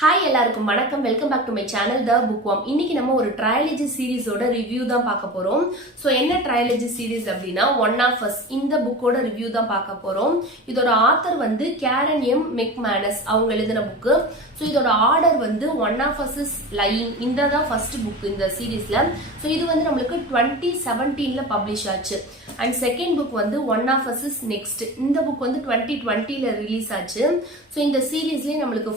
Hi எல்லாருக்கும் வணக்கம். Welcome back to my channel the bookworm. இன்னைக்கு நம்ம ஒரு ட்ரையாலஜி சீரீஸோட ரிவ்யூ தான் பார்க்க போறோம். ஸோ என்ன ட்ரையாலஜி சீரீஸ் அப்படின்னா ஒன் ஆஃப் அஸ் இந்த புக்கோட ரிவ்யூ தான் பார்க்க போறோம். இதோட ஆத்தர் வந்து கேரன் எம் மெக்மேனஸ் அவங்க எழுதின புக்கு. ஸோ இதோட ஆர்டர் வந்து one of us is lying. இந்த தான் ஃபர்ஸ்ட் புக் இந்த சீரீஸ்ல. ஸோ இது வந்து நம்மளுக்கு 2017ல பப்ளிஷ் ஆச்சு. அண்ட் செகண்ட் புக் வந்து one of us is next. இந்த புக் வந்து 2020ல ரிலீஸ் ஆச்சு. ஸோ இந்த சீரீஸ்லயே நம்மளுக்கு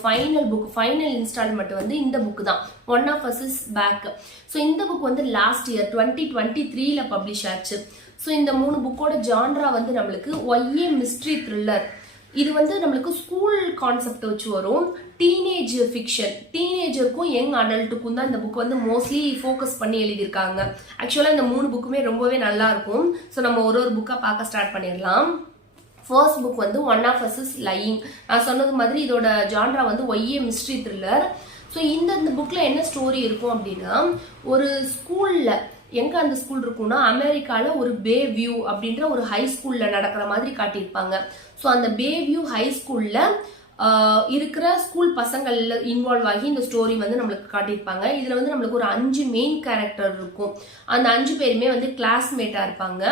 ஃபைனல் இன்ஸ்டால்மெண்ட் வந்து இந்த புக் தான், one of us is back. So இந்த புக் வந்து லாஸ்ட் இயர் 2023ல பப்ளிஷ் ஆச்சு. ஸோ இந்த மூணு புக்கோட ஜான்ரா வந்து நம்மளுக்கு ஒய்ஏ மிஸ்ட்ரி த்ரில்லர். இது வந்து நம்மளுக்கு ஸ்கூல் கான்செப்ட் வச்சு வரும். டீனேஜ் ஃபிக்ஷன், டீனேஜருக்கும் யங் அடல்ட்டுக்கும் தான் இந்த புக் வந்து மோஸ்ட்லி ஃபோக்கஸ் பண்ணி எழுதியிருக்காங்க. ஆக்சுவலாக இந்த மூணு புக்குமே ரொம்பவே நல்லா இருக்கும். ஸோ நம்ம ஒரு புக்கா பார்க்க ஸ்டார்ட் பண்ணிடலாம். ஃபர்ஸ்ட் புக் வந்து one of us is lying. நான் சொன்னது மாதிரி இதோட ஜான்ரா வந்து ஒய்ஏ மிஸ்ட்ரி த்ரில்லர். ஸோ இந்த புக்ல என்ன ஸ்டோரி இருக்கும் அப்படின்னா, ஒரு ஸ்கூல்ல எங்க அந்த ஸ்கூல் இருக்கும்னா அமெரிக்கால ஒரு பே வியூ அப்படின்ற ஒரு ஹை ஸ்கூல்ல நடக்கிற மாதிரி காட்டியிருப்பாங்க. ஸோ அந்த பே வியூ ஹை ஸ்கூல்ல இருக்கிற ஸ்கூல் பசங்கள்ல இன்வால்வ் ஆகி இந்த ஸ்டோரி வந்து நம்மளுக்கு காட்டியிருப்பாங்க. இதுல வந்து நம்மளுக்கு ஒரு 5 மெயின் கேரக்டர் இருக்கும். அந்த 5 பேருமே வந்து கிளாஸ்மேட்டா இருப்பாங்க.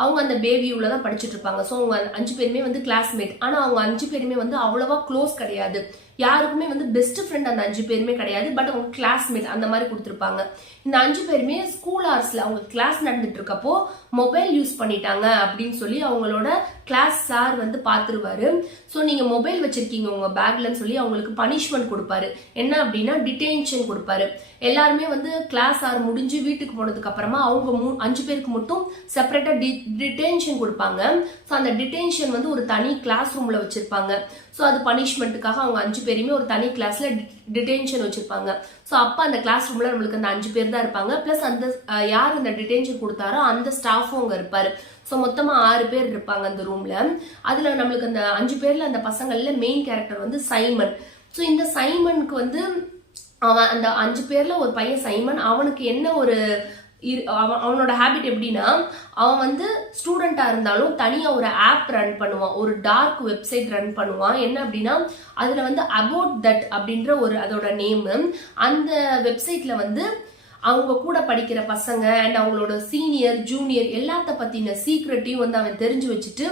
அவங்க அந்த பேபியூல தான் படிச்சுட்டு இருப்பாங்க. ஸோ அவங்க 5 பேருமே வந்து கிளாஸ்மேட். ஆனா அவங்க 5 பேருமே வந்து அவ்வளவா க்ளோஸ் கிடையாது. யாருக்குமே வந்து பெஸ்ட் ஃப்ரெண்ட் அந்த 5 பேருமே கிடையாது. பட் அவங்க கிளாஸ்மேட் அந்த மாதிரி கொடுத்துருப்பாங்க. இந்த 5 பேருமே ஸ்கூல் ஹவர்ஸ்ல அவங்க கிளாஸ் நடந்துட்டு இருக்கப்போ மொபைல் யூஸ் பண்ணிட்டாங்க அப்படின்னு சொல்லி அவங்களோட கிளாஸ் சார் வந்து பாத்துருவாரு. ஸோ நீங்க மொபைல் வச்சிருக்கீங்க உங்க பேக்லன்னு சொல்லி அவங்களுக்கு பனிஷ்மெண்ட் கொடுப்பாரு. என்ன அப்படின்னா டிடென்ஷன் கொடுப்பாரு. எல்லாருமே வந்து கிளாஸ் ஆர் முடிஞ்சு வீட்டுக்கு போனதுக்கு அப்புறமா அவங்க 5 பேருக்கு மட்டும் செப்பரேட்டா டிடென்ஷன் கொடுப்பாங்க. ஸோ அந்த டிடென்ஷன் வந்து ஒரு தனி கிளாஸ் ரூம்ல வச்சிருப்பாங்க. ஸோ அது பனிஷ்மெண்ட்டுக்காக அவங்க 5 பேருமே ஒரு தனி கிளாஸ்ல டிடென்ஷன் வச்சிருப்பாங்க. ஸோ அப்ப அந்த கிளாஸ் ரூம்ல நம்மளுக்கு அந்த 5 பேர் தான் இருப்பாங்க. பிளஸ் அந்த யார் அந்த டிடென்ஷன் கொடுத்தாரோ அந்த ஸ்டாஃபும் அங்க இருப்பாரு. ஸோ மொத்தமா 6 பேர் இருப்பாங்க அந்த ரூம்ல. அதுல நம்மளுக்கு அந்த 5 பேர்ல அந்த பசங்கள்ல மெயின் கேரக்டர் வந்து சைமன். ஸோ இந்த சைமனுக்கு வந்து அவன் அந்த 5 பேர்ல ஒரு பையன் சைமன். அவனுக்கு என்ன ஒரு அவனோட ஹேபிட் எப்படின்னா, அவன் வந்து ஸ்டூடெண்டா இருந்தாலும் தனியா ஒரு ஆப் ரன் பண்ணுவான், ஒரு டார்க் வெப்சைட் ரன் பண்ணுவான். என்ன அப்படின்னா அதுல வந்து அபவுட் தட் அப்படின்ற ஒரு அதோட நேம். அந்த வெப்சைட்ல வந்து அவங்க கூட படிக்கிற பசங்க அண்ட் அவங்களோட சீனியர் ஜூனியர் எல்லாத்த பத்தின சீக்ரெட்டையும் வந்து அவன் தெரிஞ்சு வச்சுட்டு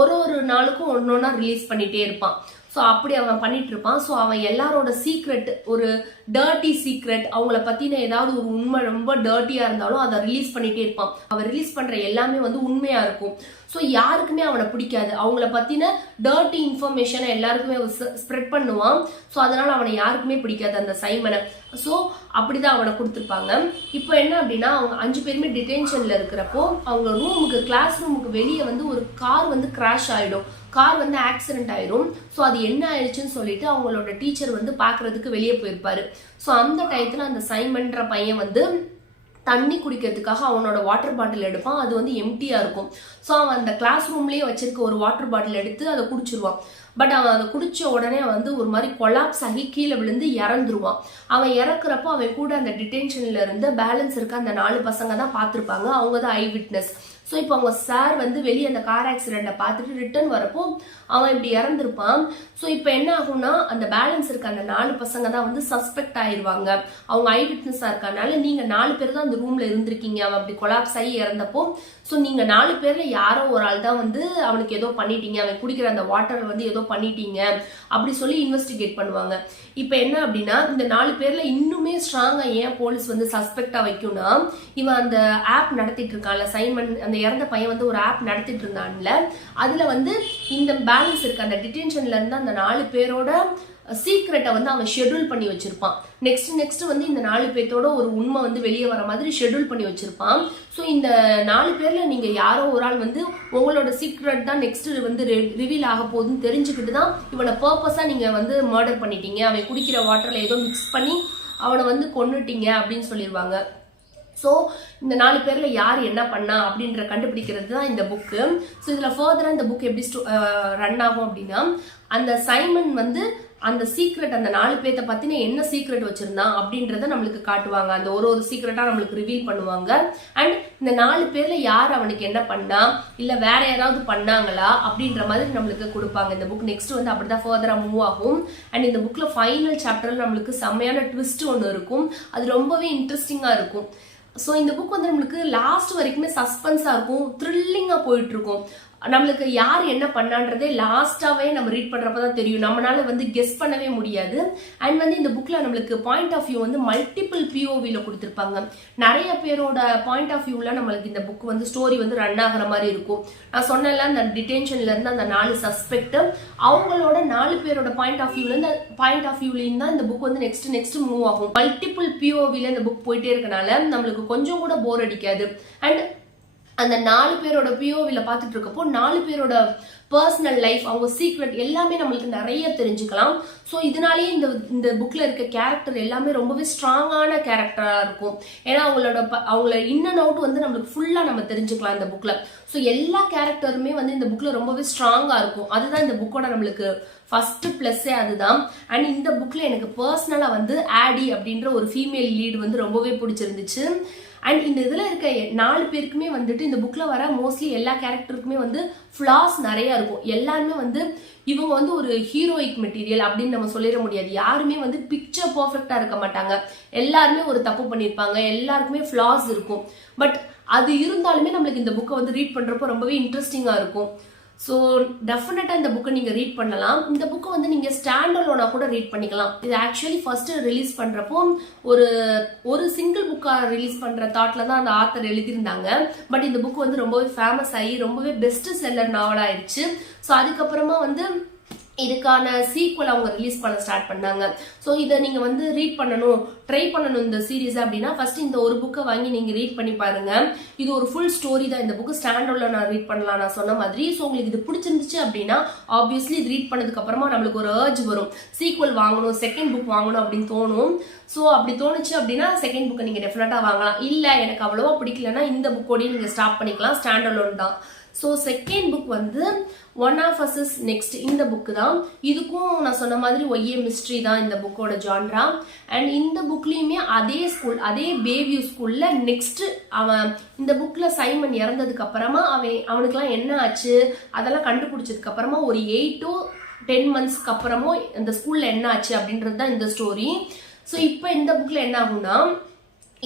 ஒரு நாளுக்கும் ஒன்னொன்னா ரிலீஸ் பண்ணிட்டே இருப்பான். ஸோ அப்படி அவன் பண்ணிட்டு இருப்பான். ஸோ அவன் எல்லாரோட சீக்ரெட், ஒரு டர்ட்டி சீக்ரெட், அவங்கள பத்தின ஏதாவது ஒரு உண்மை ரொம்ப டர்ட்டியா இருந்தாலும் அதை ரிலீஸ் பண்ணிட்டே இருப்பான். அவன் ரிலீஸ் பண்ற எல்லாமே வந்து உண்மையா இருக்கும். ஸோ யாருக்குமே அவனை பிடிக்காது. அவங்கள பத்தின டர்ட்டி இன்ஃபர்மேஷனை எல்லாருக்குமே ஸ்ப்ரெட் பண்ணுவான். ஸோ அதனால அவனை யாருக்குமே பிடிக்காது அந்த சைமனை. ஸோ அப்படிதான் அவனை கொடுத்துருப்பாங்க. இப்போ என்ன அப்படின்னா அவங்க 5 பேருமே டிடென்ஷன்ல இருக்கிறப்போ அவங்க ரூமுக்கு, கிளாஸ் ரூமுக்கு வெளியே வந்து ஒரு கார் வந்து கிராஷ் ஆயிடும். கார் வந்து ஆக்சிடென்ட் ஆயிரும். ஸோ அது என்ன ஆயிடுச்சுன்னு சொல்லிட்டு அவங்களோட டீச்சர் வந்து பாக்குறதுக்கு வெளியே போயிருப்பாரு. ஸோ அந்த டயத்துல அந்த சைமன்ற பையன் வந்து தண்ணி குடிக்கிறதுக்காக அவனோட வாட்டர் பாட்டில் எடுப்பான். அது வந்து எம்டியா இருக்கும். ஸோ அவன் அந்த கிளாஸ் ரூம்லயே வச்சிருக்க ஒரு வாட்டர் பாட்டில் எடுத்து அதை குடிச்சிருவான். பட் அவன் அதை குடிச்ச உடனே வந்து ஒரு மாதிரி கொலாப்ஸ் ஆகி கீழே விழுந்து இறந்துருவான். அவன் இறக்குறப்போ அவன் கூட அந்த டிடென்ஷன்ல இருந்து பேலன்ஸ் இருக்க அந்த 4 பசங்க தான் பார்த்திருப்பாங்க. அவங்க தான் ஐ விட்னஸ். ஸோ இப்போ அவங்க சார் வந்து வெளியே அந்த கார் ஆக்சிடென்ட்டை பார்த்துட்டு ரிட்டர்ன் வரப்போ அவன் இப்படி இறந்துருப்பான். ஸோ இப்போ என்ன ஆகும்னா அந்த பேலன்ஸ் இருக்க அந்த 4 பசங்க தான் வந்து சஸ்பெக்ட் ஆயிடுவாங்க. அவங்க ஐ விட்னஸா இருக்கனால நீங்க 4 பேர் தான் அந்த ரூம்ல இருந்திருக்கீங்க அவன் அப்படி கொலாப்ஸ் ஆகி இறந்தப்போ. ஸோ நீங்க 4 பேர்ல யாரோ ஒரு ஆள் தான் வந்து அவனுக்கு ஏதோ பண்ணிட்டீங்க, அவன் குடிக்கிற அந்த வாட்டர் வந்து ஏதோ பண்ணிட்டீங்க அப்படி சொல்லி இன்வெஸ்டிகேட் பண்ணுவாங்க. இப்போ என்ன அப்படின்னா இந்த 4 பேர்ல இன்னுமே ஸ்ட்ராங்கா ஏன் போலீஸ் வந்து சஸ்பெக்டா வைக்கும்னா, இவன் அந்த ஆப் நடத்திட்டு இருக்கான்ல சைமன், அந்த இறந்த பையன் வந்து ஒரு ஆப் நடத்திட்டு இருந்தான்ல, அதுல வந்து இந்த பேலன்ஸ் இருக்க அந்த டிடென்ஷன்ல இருந்து அந்த 4 பேரோட சீக்ரெட்டை வந்து அவன் ஷெட்யூல் பண்ணி வச்சிருப்பான். நெக்ஸ்ட் வந்து இந்த 4 பேர்த்தோட ஒரு உண்மை வந்து வெளியே வர மாதிரி ஷெட்யூல் பண்ணி வச்சிருப்பான். ஸோ இந்த 4 பேர்ல நீங்க யாரோ ஒரு ஆள் வந்து உங்களோட சீக்ரெட் தான் நெக்ஸ்ட் வந்து ரிவீல் ஆக போகுதுன்னு தெரிஞ்சுக்கிட்டு தான் இவனை பர்பஸா நீங்க வந்து மர்டர் பண்ணிட்டீங்க, அவன் குடிக்கிற வாட்டர்ல ஏதோ மிக்ஸ் பண்ணி அவனை வந்து கொன்னுட்டீங்க அப்படின்னு சொல்லிடுவாங்க. ஸோ இந்த 4 பேர்ல யார் என்ன பண்ணா அப்படின்ற கண்டுபிடிக்கிறது தான் இந்த புக்கு. ஸோ இதுல ஃபர்தரா இந்த புக் எப்படி ரன் ஆகும் அப்படின்னா, அந்த சைமன் வந்து அந்த சீக்ரெட் அந்த 4 பேர்த்த பத்தின என்ன சீக்ரெட் வச்சிருந்தான் அப்படின்றத நம்மளுக்கு காட்டுவாங்க. அந்த ஒரு சீக்ரெட்டா நம்மளுக்கு ரிவீல் பண்ணுவாங்க. அண்ட் இந்த 4 பேர்ல யார் அவனுக்கு என்ன பண்ணா, இல்ல வேற யாராவது பண்ணாங்களா அப்படின்ற மாதிரி நம்மளுக்கு கொடுப்பாங்க. இந்த புக் நெக்ஸ்ட் வந்து அப்படிதான் ஃபர்தரா மூவ் ஆகும். அண்ட் இந்த புக்ல ஃபைனல் சாப்டர்ல நம்மளுக்கு செம்மையான ட்விஸ்ட் ஒன்று இருக்கும். அது ரொம்பவே இன்ட்ரெஸ்டிங்கா இருக்கும். ஸோ இந்த புக் வந்து நம்மளுக்கு லாஸ்ட் வரைக்குமே சஸ்பென்ஸா இருக்கும், த்ரில்லிங்கா போயிட்டு இருக்கும். நம்மளுக்கு யார் என்ன பண்ணான்றதே லாஸ்டாவே நம்ம ரீட் பண்றப்பதான் தெரியும். நம்மளால வந்து கெஸ் பண்ணவே முடியாது. அண்ட் வந்து இந்த புக்ல நம்மளுக்கு பாயிண்ட் ஆஃப் வியூ வந்து மல்டிபிள் பிஓவில கொடுத்திருப்பாங்க. நிறைய பேரோட பாயிண்ட் ஆஃப் வியூல நம்மளுக்கு இந்த புக் வந்து ஸ்டோரி வந்து ரன் ஆகிற மாதிரி இருக்கும். நான் சொன்னல அந்த டிடென்ஷன்ல இருந்து அந்த 4 சஸ்பெக்ட் அவங்களோட 4 பேரோட பாயிண்ட் ஆஃப் வியூல தான் இந்த புக் வந்து நெக்ஸ்ட் மூவ் ஆகும். மல்டிபிள் பிஓவில இந்த புக் போயிட்டே இருக்கனால நம்மளுக்கு கொஞ்சம் கூட போர் அடிக்காது. அண்ட் அந்த 4 பேரோட பிஓவில பார்த்துட்டு இருக்கப்போ 4 பேரோட பர்சனல் லைஃப், அவங்க சீக்ரெட் எல்லாமே நம்மளுக்கு நிறைய தெரிஞ்சுக்கலாம். ஸோ இதனாலேயே இந்த புக்ல இருக்க கேரக்டர் எல்லாமே ரொம்பவே ஸ்ட்ராங்கான கேரக்டரா இருக்கும். ஏன்னா அவங்கள இன் அண்ட் அவுட் வந்து நம்மளுக்கு ஃபுல்லா நம்ம தெரிஞ்சுக்கலாம் இந்த புக்ல. ஸோ எல்லா கேரக்டருமே வந்து இந்த புக்ல ரொம்பவே ஸ்ட்ராங்கா இருக்கும். அதுதான் இந்த புக்கோட நம்மளுக்கு ஃபர்ஸ்ட் பிளஸ்ஸே அதுதான். அண்ட் இந்த புக்ல எனக்கு பர்சனலா வந்து ஆடி அப்படின்ற ஒரு ஃபீமேல் லீடு வந்து ரொம்பவே பிடிச்சிருந்துச்சு. அண்ட் இந்த இதுல இருக்க 4 பேருக்குமே வந்துட்டு இந்த புக்ல வர மோஸ்ட்லி எல்லா கேரக்டருக்குமே வந்து ஃபிளாஸ் நிறைய இருக்கும். எல்லாருமே வந்து இவங்க வந்து ஒரு ஹீரோயிக் மெட்டீரியல் அப்படின்னு நம்ம சொல்லிட முடியாது. யாருமே வந்து பிக்சர் பர்ஃபெக்டா இருக்க மாட்டாங்க. எல்லாருமே ஒரு தப்பு பண்ணிருப்பாங்க. எல்லாருக்குமே ஃபிளாஸ் இருக்கும். பட் அது இருந்தாலுமே நம்மளுக்கு இந்த புக்கை வந்து ரீட் பண்றப்போ ரொம்பவே இன்ட்ரெஸ்டிங்கா இருக்கும். ஸோ டெஃபினட்டா இந்த புக்கை நீங்க ரீட் பண்ணலாம். இந்த புக்கை வந்து நீங்க ஸ்டாண்ட் அலோனா கூட ரீட் பண்ணிக்கலாம். இது ஆக்சுவலி ஃபர்ஸ்ட் ரிலீஸ் பண்றப்போ ஒரு சிங்கிள் புக்கா ரிலீஸ் பண்ற தாட்ல தான் அந்த ஆத்தர் எழுதியிருந்தாங்க. பட் இந்த புக் வந்து ரொம்பவே ஃபேமஸ் ஆகி ரொம்பவே பெஸ்ட் செல்லர் நாவல் ஆயிடுச்சு. ஸோ அதுக்கப்புறமா வந்து இதுக்கான சீக்வல் அவங்க ரிலீஸ் பண்ண ஸ்டார்ட் பண்ணாங்க. ஸோ இதை நீங்க வந்து ரீட் பண்ணணும், ட்ரை பண்ணணும் இந்த சீரீஸ் அப்படின்னா ஃபர்ஸ்ட் இந்த ஒரு புக்கை வாங்கி நீங்க ரீட் பண்ணி பாருங்க. இது ஒரு ஃபுல் ஸ்டோரி தான். இந்த புக்கு ஸ்டாண்டர்ட்ல நான் ரீட் பண்ணலாம் நான் சொன்ன மாதிரி. ஸோ உங்களுக்கு இது பிடிச்சிருந்துச்சு அப்படின்னா ஆப்வியஸ்லி இது ரீட் பண்ணதுக்கு அப்புறமா நம்மளுக்கு ஒரு அர்ஜ் வரும், சீக்வல் வாங்கணும், செகண்ட் புக் வாங்கணும் அப்படின்னு தோணும். ஸோ அப்படி தோணுச்சு அப்படின்னா செகண்ட் புக்கை நீங்க டெஃபினட்டா வாங்கலாம். இல்ல எனக்கு அவ்வளவா பிடிக்கலன்னா இந்த புக்கோடய நீங்க ஸ்டாப் பண்ணிக்கலாம். ஸ்டாண்டர்ட் தான். ஸோ செகண்ட் புக் வந்து one of us is next இந்த புக் தான். இதுக்கும் நான் சொன்ன மாதிரி ஒய்ஏ மிஸ்ட்ரி தான் இந்த புக்கோட ஜான்ரா. அண்ட் இந்த புக்லயுமே அதே ஸ்கூல், அதே பேவியூ ஸ்கூல்ல நெக்ஸ்ட் அவன் இந்த புக்ல சைமன் இறந்ததுக்கு அப்புறமா அவனுக்குலாம் என்ன ஆச்சு அதெல்லாம் கண்டுபிடிச்சதுக்கு அப்புறமா ஒரு 8 to 10 monthsக்கு அப்புறமும் இந்த ஸ்கூல்ல என்ன ஆச்சு அப்படின்றது தான் இந்த ஸ்டோரி. ஸோ இப்போ இந்த புக்ல என்ன ஆகும்னா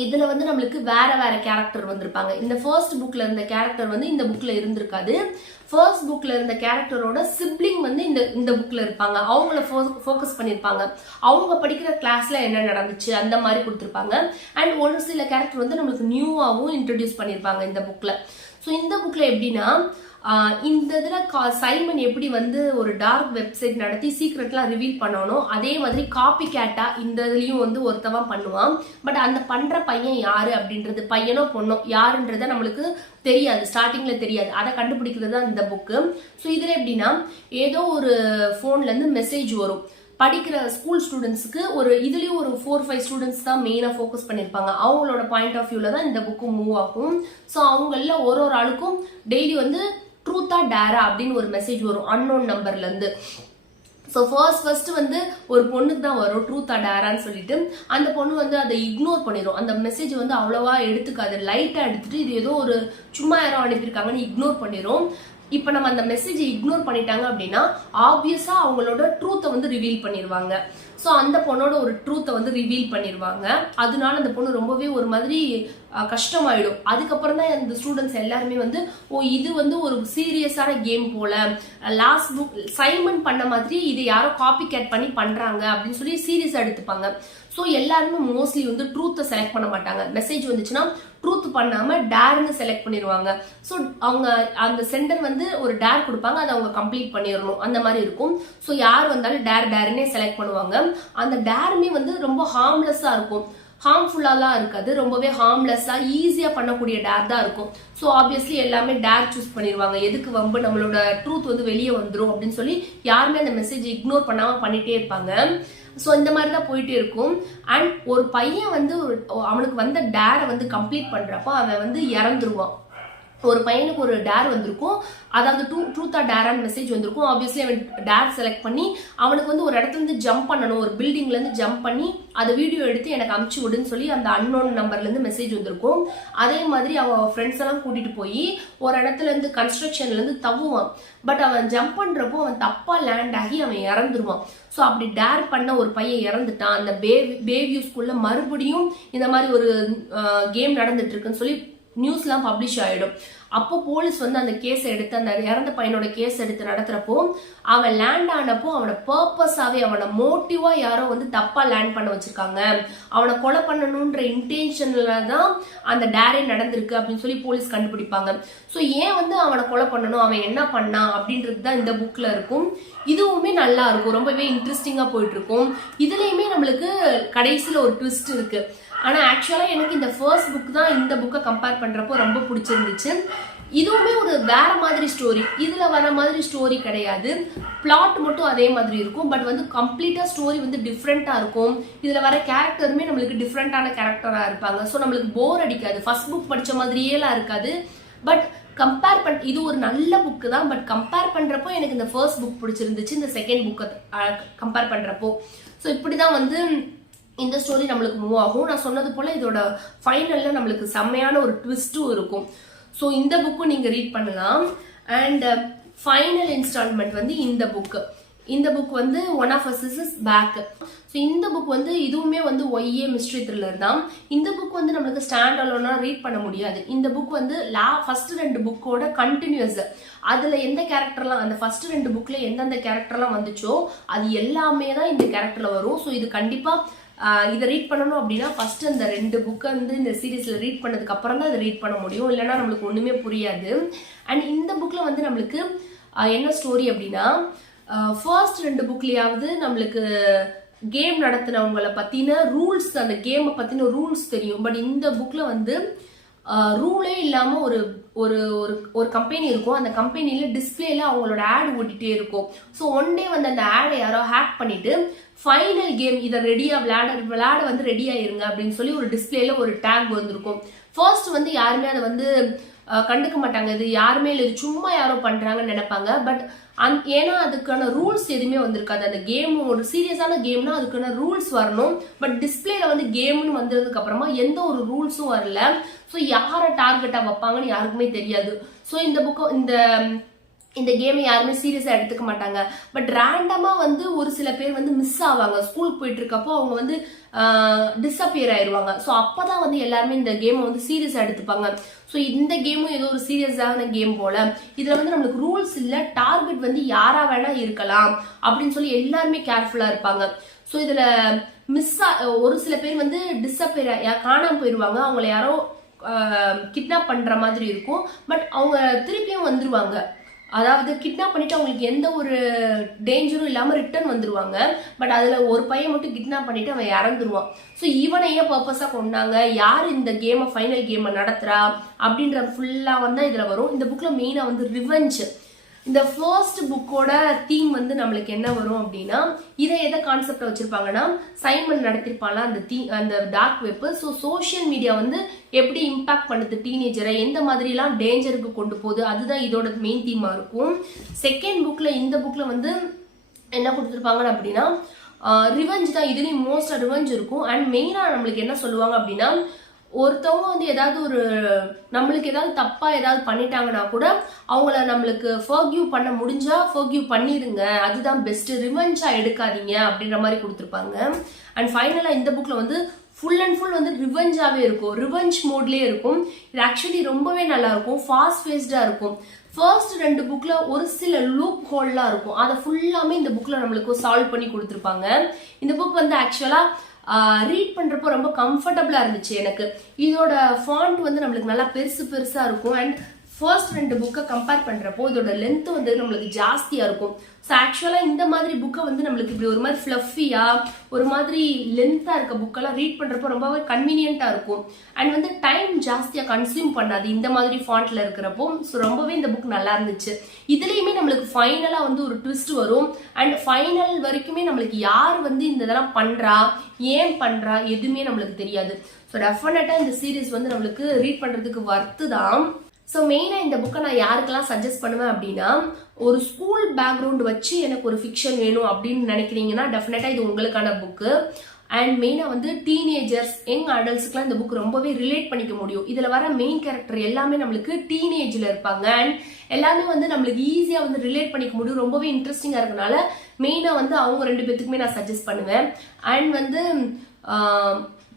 இதுல வந்து நம்மளுக்கு வேற வேற கேரக்டர் வந்திருப்பாங்க. இந்த ஃபர்ஸ்ட் புக்ல இருந்த கேரக்டர் வந்து இந்த புக்ல இருந்திருக்காது. ஃபர்ஸ்ட் புக்ல இருந்த கேரக்டரோட சிப்ளிங் வந்து இந்த புக்ல இருப்பாங்க. அவங்கள ஃபோக்கஸ் பண்ணிருப்பாங்க. அவங்க படிக்கிற கிளாஸ்ல என்ன நடந்துச்சு அந்த மாதிரி கொடுத்திருப்பாங்க. அண்ட் ஒரு சில கேரக்டர் வந்து நம்மளுக்கு நியூவாவும் இன்ட்ரோடியூஸ் பண்ணிருப்பாங்க இந்த புக்ல. ஸோ இந்த புக்ல எப்படின்னா இந்த இதுல சைமன் எப்படி வந்து ஒரு டார்க் வெப்சைட் நடத்தி சீக்ரெட்லாம் ரிவீல் பண்ணணும், அதே மாதிரி காப்பி கேட்டா இந்த இதுலயும் வந்து ஒருத்தவன் பண்ணுவான். பட் அந்த பண்ற பையன் யாரு அப்படின்றது, பையனோ பொண்ணோ யாருன்றத நம்மளுக்கு தெரியாது, ஸ்டார்டிங்ல தெரியாது. அதை கண்டுபிடிக்கிறது தான் இந்த புக்கு. ஸோ இதுல எப்படின்னா ஏதோ ஒரு போன்ல இருந்து மெசேஜ் வரும். படிக்கிற ஸ்கூல் ஸ்டூடெண்ட்ஸ்க்கு இதுலயும் ஒரு 4-5 ஸ்டூடெண்ட்ஸ் தான் மெயினா ஃபோக்கஸ் பண்ணிருப்பாங்க. அவங்களோட பாயிண்ட் ஆஃப் வியூல தான் இந்த புக்கு மூவ் ஆகும். ஸோ அவங்கள ஒரு ஆளுக்கும் டெய்லி வந்து ட்ரூத்தா டேரா அப்படின்னு ஒரு மெசேஜ் வரும் அன்னோன் நம்பர்ல இருந்து. ஸோ ஃபர்ஸ்ட் வந்து ஒரு பொண்ணுக்கு தான் வரும் ட்ரூத்தா டேரான்னு சொல்லிட்டு. அந்த பொண்ணு வந்து அதை இக்னோர் பண்ணிடும். அந்த மெசேஜ் வந்து அவ்வளவா எடுத்துக்காது, லைட்டா எடுத்துட்டு இது ஏதோ ஒரு சும்மா யாரோ அனுப்பியிருக்காங்கன்னு இக்னோர் பண்ணிடும். இப்ப நம்ம அந்த மெசேஜை இக்னோர் பண்ணிட்டாங்க அப்படின்னா ஆப்வியஸா அவங்களோட ட்ரூத்தை வந்து ரிவீல் பண்ணிடுவாங்க. ஸோ அந்த பொண்ணோட ஒரு ட்ரூத்தை வந்து ரிவீல் பண்ணிடுவாங்க. அதனால அந்த பொண்ணு ரொம்பவே ஒரு மாதிரி கஷ்டமாயிடும். அதுக்கப்புறம் தான் இந்த ஸ்டூடெண்ட்ஸ் எல்லாருமே வந்து இது வந்து ஒரு சீரியஸான கேம் போல, லாஸ்ட் புக் சைமன் பண்ண மாதிரி இதை யாரோ காப்பி கேட் பண்ணி பண்றாங்க அப்படின்னு சொல்லி சீரியஸா எடுத்துப்பாங்க. ஸோ எல்லாருமே மோஸ்ட்லி வந்து ட்ரூத்தை செலக்ட் பண்ண மாட்டாங்க. மெசேஜ் வந்துச்சுன்னா ட்ரூத் பண்ணாம டேர்னு செலக்ட் பண்ணிடுவாங்க. ஸோ அவங்க அந்த சென்டர் வந்து ஒரு டேர் கொடுப்பாங்க, அதை அவங்க கம்ப்ளீட் பண்ணிடணும் அந்த மாதிரி இருக்கும். ஸோ யார் வந்தாலும் டேர்னே செலக்ட் பண்ணுவாங்க. அந்த டேருமே வந்து ரொம்ப ஹார்ம்லெஸ்ஸா இருக்கும், ஹார்ம்ஃபுல்லாலாம் இருக்காது, ரொம்பவே ஹார்ம்லெஸ்ஸா ஈஸியா பண்ணக்கூடிய டேர் தான் இருக்கும். ஸோ ஆப்வியஸ்லி எல்லாமே டேர் சூஸ் பண்ணிடுவாங்க. எதுக்கு வம்பு, நம்மளோட ட்ரூத் வந்து வெளியே வந்துடும் அப்படின்னு சொல்லி யாருமே அந்த மெசேஜ் இக்னோர் பண்ணாம பண்ணிட்டே இருப்பாங்க. ஸோ இந்த மாதிரி தான் போயிட்டே இருக்கும். அண்ட் ஒரு பையன் வந்து அவனுக்கு வந்த டேரை வந்து கம்ப்ளீட் பண்றப்போ அவன் வந்து இறந்துருவான். ஒரு பையனுக்கு ஒரு டேர் வந்திருக்கும், அதாவது ட்ரூத்தா டேரான்னு மெசேஜ் வந்திருக்கும். ஆப்வியஸ்லி அவன் டேர் செலக்ட் பண்ணி அவனுக்கு வந்து ஒரு இடத்துல இருந்து ஜம்ப் பண்ணணும், ஒரு பில்டிங்ல இருந்து ஜம்ப் பண்ணி அதை வீடியோ எடுத்து எனக்கு அனுப்பிச்சு விடுன்னு சொல்லி அந்த அன்னோன் நம்பர்ல இருந்து மெசேஜ் வந்திருக்கும். அதே மாதிரி அவன் ஃப்ரெண்ட்ஸ் எல்லாம் கூட்டிட்டு போய் ஒரு இடத்துல இருந்து கன்ஸ்ட்ரக்ஷன்ல இருந்து தவுவான். பட் அவன் ஜம்ப் பண்றப்போ அவன் தப்பா லேண்ட் ஆகி அவன் இறந்துருவான். ஸோ அப்படி டேர் பண்ண ஒரு பையன் இறந்துட்டான். அந்த பேவியூ ஸ்கூல்ல மறுபடியும் இந்த மாதிரி ஒரு கேம் நடந்துட்டு இருக்குன்னு சொல்லி நியூஸ்லாம் பப்ளிஷ் ஆயிடும். அப்போ போலீஸ் வந்து அந்த கேஸ் எடுத்து, அந்த இறந்த பையனோட கேஸ் எடுத்து நடத்துறப்போ அவன் லேண்ட் ஆனப்போ அவனை பர்பஸாவே, அவனை மோட்டிவா யாரோ வந்து தப்பா லேண்ட் பண்ண வச்சிருக்காங்க, அவனை கொலை பண்ணணும்ன்ற இன்டென்ஷன்ல தான் அந்த டேரே நடந்திருக்கு அப்படின்னு சொல்லி போலீஸ் கண்டுபிடிப்பாங்க. ஸோ ஏன் வந்து அவனை கொலை பண்ணணும், அவன் என்ன பண்ணான் அப்படின்றது தான் இந்த புக்ல இருக்கும். இதுவுமே நல்லா இருக்கும், ரொம்பவே இன்ட்ரெஸ்டிங்கா போயிட்டு இருக்கும். இதுலயுமே நம்மளுக்கு கடைசியில ஒரு ட்விஸ்ட் இருக்கு. ஆனா ஆக்சுவலா எனக்கு இந்த ஃபர்ஸ்ட் புக் தான் இந்த புக்கை கம்பேர் பண்றப்போ ரொம்ப பிடிச்சிருந்துச்சு. இதுவுமே ஒரு வேற மாதிரி ஸ்டோரி, இதுல வர மாதிரி ஸ்டோரி கிடையாது. பிளாட் மட்டும் அதே மாதிரி இருக்கும், பட் வந்து கம்ப்ளீட்டா ஸ்டோரி வந்து டிஃப்ரெண்டா இருக்கும். இதுல வர கேரக்டருமே நம்மளுக்கு டிஃப்ரெண்டான கேரக்டரா இருப்பாங்க. ஸோ நம்மளுக்கு போர் அடிக்காது, ஃபர்ஸ்ட் புக் படிச்ச மாதிரியேலாம் இருக்காது. பட் கம்பேர் பண்ண இது ஒரு நல்ல புக்கு தான். பட் கம்பேர் பண்றப்போ எனக்கு இந்த ஃபர்ஸ்ட் புக் பிடிச்சிருந்துச்சு இந்த செகண்ட் புக்கை கம்பேர் பண்றப்போ. ஸோ இப்படிதான் வந்து இந்த ஸ்டோரி நம்மளுக்கு மூவ் ஆகும். நான் சொன்னது போல இதோட ஃபைனல்ல நம்மளுக்கு செம்மையான ஒரு ட்விஸ்டும் இருக்கும். ஸோ இந்த புக்கும் நீங்க ரீட் பண்ணலாம். அண்ட் ஃபைனல் இன்ஸ்டால்மெண்ட் வந்து இந்த புக் வந்து one of us is back. So இந்த புக் வந்து இதுவுமே வந்து ஒய்ஏ மிஸ்ட்ரி த்ரில்லர் தான். இந்த புக் வந்து நம்மளுக்கு ஸ்டாண்ட் அலோனா ரீட் பண்ண முடியாது. இந்த புக் வந்து ஃபர்ஸ்ட் 2 புக்கோட கண்டினியூஸ். அதுல எந்த கேரக்டர்லாம், அந்த ஃபர்ஸ்ட் 2 புக்ல எந்தெந்த கேரக்டர்லாம் வந்துச்சோ அது எல்லாமே தான் இந்த கேரக்டர்ல வரும். ஸோ இது கண்டிப்பா இதை ரீட் பண்ணணும் அப்படின்னா ஃபர்ஸ்ட் அந்த 2 புக்கை வந்து இந்த சீரீஸ்ல ரீட் பண்ணதுக்கு அப்புறம் தான் அதை ரீட் பண்ண முடியும், இல்லைன்னா நம்மளுக்கு ஒண்ணுமே புரியாது. அண்ட் இந்த புக்ல வந்து நம்மளுக்கு என்ன ஸ்டோரி அப்படின்னா, ஃபர்ஸ்ட் 2 புக்லயாவது நம்மளுக்கு கேம் நடத்தினவங்களை பத்தின ரூல்ஸ், அந்த கேமை பத்தின ரூல்ஸ் தெரியும். பட் இந்த புக்ல வந்து ரூலே இல்லாம ஒரு ஒரு ஒரு கம்பெனி இருக்கும். அந்த கம்பெனில டிஸ்பிளேல அவங்களோட ஆட் ஓடிட்டே இருக்கும். ஸோ ஒன் டே வந்து அந்த ஆடை யாரோ ஹேக் பண்ணிட்டு ஃபைனல் கேம் இதை ரெடியா விளையாட வந்து ரெடி ஆயிருங்க அப்படின்னு சொல்லி ஒரு டிஸ்பிளேல ஒரு டேக் வந்திருக்கும். ஃபர்ஸ்ட் வந்து யாருமே அதை வந்து கண்டுக்க மாட்டாங்க, இது யாருமே இல்லை, இது சும்மா யாரோ பண்றாங்கன்னு நினைப்பாங்க. பட் ஏன்னா அதுக்கான ரூல்ஸ் எதுவுமே வந்திருக்காது. அந்த கேம் ஒரு சீரியஸான கேம்னா அதுக்கான ரூல்ஸ் வரணும். பட் டிஸ்பிளேல வந்து கேம்னு வந்ததுக்கு அப்புறமா எந்த ஒரு ரூல்ஸும் வரல. ஸோ யாரை டார்கெட்டா வைப்பாங்கன்னு யாருக்குமே தெரியாது. ஸோ இந்த கேமை யாருமே சீரியஸா எடுத்துக்க மாட்டாங்க. பட் ரேண்டமா வந்து ஒரு சில பேர் வந்து மிஸ் ஆவாங்க. ஸ்கூலுக்கு போயிட்டு இருக்கப்போ அவங்க வந்து டிஸ்அப்பியர் ஆயிடுவாங்க. ஸோ அப்பதான் வந்து எல்லாருமே இந்த கேமை வந்து சீரியஸா எடுத்துப்பாங்க. ஸோ இந்த கேமும் ஏதோ ஒரு சீரியஸான கேம் போல. இதுல வந்து நம்மளுக்கு ரூல்ஸ் இல்ல, டார்கெட் வந்து யாரா வேணா இருக்கலாம் அப்படின்னு சொல்லி எல்லாருமே கேர்ஃபுல்லா இருப்பாங்க. ஸோ இதுல ஒரு சில பேர் வந்து டிஸ்அப்பியர் காணாம போயிடுவாங்க, அவங்கள யாரோ கிட்னாப் பண்ற மாதிரி இருக்கும். பட் அவங்க திருப்பியும் வந்துருவாங்க, அதாவது கிட்னாப் பண்ணிட்டு அவங்களுக்கு எந்த ஒரு டேஞ்சரும் இல்லாம ரிட்டர்ன் வந்துருவாங்க. பட் அதுல ஒரு பையன் மட்டும் கிட்னாப் பண்ணிட்டு அவன் இறந்துருவான். ஸோ இவனை ஏன் பர்பஸா கொண்டாங்க, யார் இந்த கேமை ஃபைனல் கேமை நடத்துறா அப்படின்ற ஃபுல்லா வந்து இதுல வரும். இந்த புக்ல மெயினா வந்து ரிவெஞ்ச். இந்த ஃபர்ஸ்ட் புக்கோட தீம் வந்து நம்மளுக்கு என்ன வரும் அப்படின்னா, இதை எதை கான்செப்ட் வச்சிருப்பாங்கன்னா, சைமன் நடத்திருப்பாங்க அந்த dark web. So social media வந்து எப்படி இம்பாக்ட் பண்ணுது டீனேஜரை, எந்த மாதிரி எல்லாம் டேஞ்சருக்கு கொண்டு போகுது, அதுதான் இதோட மெயின் தீமா இருக்கும். செகண்ட் புக்ல இந்த புக்ல வந்து என்ன கொடுத்துருப்பாங்க அப்படின்னா ரிவெஞ்ச் தான். இதுலயும் மோஸ்டா ரிவெஞ்ச் இருக்கும். அண்ட் மெயினா நம்மளுக்கு என்ன சொல்லுவாங்க அப்படின்னா, ஒருத்தவங்க வந்து ஏதாவது ஒரு நம்மளுக்கு ஏதாவது தப்பா ஏதாவது பண்ணிட்டாங்கன்னா கூட அவங்கள நம்மளுக்கு ஃபர்கியூ பண்ண முடிஞ்சா ஃபர்கியூ பண்ணிடுங்க, அதுதான் பெஸ்ட், ரிவெஞ்சா எடுக்காதீங்க அப்படின்ற மாதிரி கொடுத்துருப்பாங்க. அண்ட் ஃபைனலா இந்த புக்ல வந்து ஃபுல் அண்ட் ஃபுல் வந்து ரிவெஞ்சாவே இருக்கும், ரிவெஞ்ச் மோட்லயே இருக்கும். இது ஆக்சுவலி ரொம்பவே நல்லா இருக்கும், ஃபாஸ்ட் பேஸ்டா இருக்கும். ஃபர்ஸ்ட் 2 புக்ல ஒரு சில லூப் ஹோல்லாம் இருக்கும், அதை ஃபுல்லாமே இந்த புக்ல நம்மளுக்கு சால்வ் பண்ணி கொடுத்துருப்பாங்க. இந்த புக் வந்து ஆக்சுவலா ரீட் பண்றப்போ ரொம்ப கம்ஃபர்டபுளா இருந்துச்சு எனக்கு. இதோட ஃபாண்ட் வந்து நம்மளுக்கு நல்லா பெருசா இருக்கும். அண்ட் ஃபர்ஸ்ட் 2 புக்கை கம்பேர் பண்றப்போ இதோட லென்த் வந்து நம்மளுக்கு ஜாஸ்தியா இருக்கும். ஸோ ஆக்சுவலா இந்த மாதிரி புக்கை வந்து நம்மளுக்கு இப்படி ஒரு மாதிரி ஃபிளஃபியா ஒரு மாதிரி லென்த்தா இருக்க புக்கெல்லாம் ரீட் பண்றப்போ ரொம்பவே கன்வீனியன்ட்டா இருக்கும். அண்ட் வந்து டைம் ஜாஸ்தியா கன்சியூம் பண்ணாது இந்த மாதிரி ஃபாண்ட்ல இருக்கிறப்போ. ஸோ ரொம்பவே இந்த புக் நல்லா இருந்துச்சு. இதுலயுமே நம்மளுக்கு ஃபைனலா வந்து ஒரு ட்விஸ்ட் வரும். அண்ட் ஃபைனல் வரைக்குமே நம்மளுக்கு யார் வந்து இந்த இதெல்லாம் பண்றா, ஏன் பண்றா, எதுவுமே நம்மளுக்கு தெரியாது. ஸோ டெஃபினட்டா இந்த சீரீஸ் வந்து நம்மளுக்கு ரீட் பண்றதுக்கு வர்த்து தான். ஸோ மெயினாக இந்த புக்கை நான் யாருக்கெல்லாம் சஜஸ்ட் பண்ணுவேன் அப்படின்னா, ஒரு ஸ்கூல் பேக்ரவுண்ட் வச்சு எனக்கு ஒரு ஃபிக்ஷன் வேணும் அப்படின்னு நினைக்கிறீங்கன்னா டெஃபினட்டாக இது உங்களுக்கான புக்கு. அண்ட் மெயினாக வந்து டீனேஜர்ஸ், யங் அடல்ட்ஸ்க்குலாம் இந்த புக் ரொம்பவே ரிலேட் பண்ணிக்க முடியும். இதில் வர மெயின் கேரக்டர் எல்லாமே நம்மளுக்கு டீனேஜில் இருப்பாங்க. அண்ட் எல்லாமே வந்து நம்மளுக்கு ஈஸியாக வந்து ரிலேட் பண்ணிக்க முடியும். ரொம்பவே இன்ட்ரெஸ்டிங்காக இருக்கனால மெயினாக வந்து அவங்க 2 பேத்துக்குமே நான் சஜஸ்ட் பண்ணுவேன். அண்ட் வந்து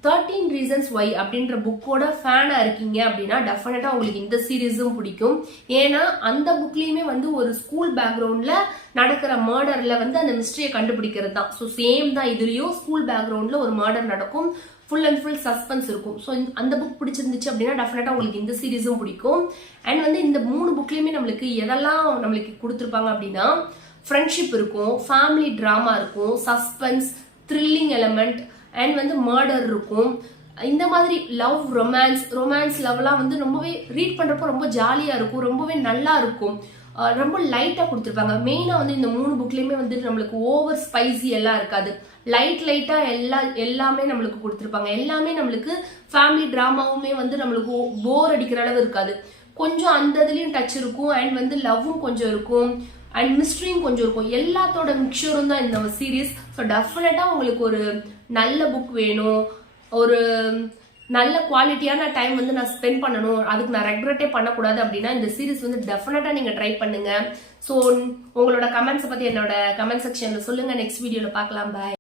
13 Reasons Why அப்படின்ற புக்கோட ஃபேனா இருக்கீங்க அப்படின்னா டெஃபினட்டா உங்களுக்கு இந்த சீரீஸும் பிடிக்கும். ஏன்னா அந்த புக்லயுமே வந்து ஒரு ஸ்கூல் பேக்ரவுண்ட்ல நடக்கிற மர்டர்ல வந்து அந்த மிஸ்டரியை கண்டுபிடிக்கிறது தான். ஸோ சேம் தான் இதுலயும் ஸ்கூல் பேக்ரவுண்ட்ல ஒரு மர்டர் நடக்கும், ஃபுல் அண்ட் ஃபுல் சஸ்பென்ஸ் இருக்கும். ஸோ அந்த புக் பிடிச்சிருந்துச்சு அப்படின்னா டெஃபினட்டா உங்களுக்கு இந்த சீரீஸும் பிடிக்கும். அண்ட் வந்து இந்த 3 புக்லயுமே நம்மளுக்கு எதெல்லாம் நம்மளுக்கு கொடுத்துருப்பாங்க அப்படின்னா, ஃப்ரெண்ட்ஷிப் இருக்கும், ஃபேமிலி டிராமா இருக்கும், சஸ்பென்ஸ், த்ரில்லிங் எலமெண்ட் அண்ட் வந்து மர்டர் இருக்கும். இந்த மாதிரி லவ், ரொமான்ஸ் லவ்லாம் வந்து ரொம்பவே ரீட் பண்றப்போ ரொம்ப ஜாலியா இருக்கும், ரொம்பவே நல்லா இருக்கும். ரொம்ப லைட்டா கொடுத்துருப்பாங்க. மெயினா வந்து இந்த 3 புக்லயுமே வந்து நம்மளுக்கு ஓவர் ஸ்பைசி எல்லாம் இருக்காது. லைட்டா எல்லாமே நம்மளுக்கு கொடுத்துருப்பாங்க. எல்லாமே நம்மளுக்கு ஃபேமிலி டிராமாவுமே வந்து நம்மளுக்கு போர் அடிக்கிற அளவு இருக்காது. கொஞ்சம் அந்த இதுலயும் டச் இருக்கும். அண்ட் வந்து லவ்வும் கொஞ்சம் இருக்கும், அண்ட் மிஸ்ட்ரியும் கொஞ்சம் இருக்கும். எல்லாத்தோட மிக்சரும் தான் இந்த சீரீஸ். ஸோ டெஃபினட்டா உங்களுக்கு ஒரு நல்ல புக் வேணும், ஒரு நல்ல குவாலிட்டியான டைம் வந்து நான் ஸ்பெண்ட் பண்ணணும், அதுக்கு நான் ரெக்ரெட்டே பண்ணக்கூடாது அப்படின்னா இந்த சீரீஸ் வந்து டெஃபினட்டா நீங்க ட்ரை பண்ணுங்க. ஸோ உங்களோட கமெண்ட்ஸை பத்தி என்னோட கமெண்ட் செக்ஷன்ல சொல்லுங்க. நெக்ஸ்ட் வீடியோல பார்க்கலாம். பாய்.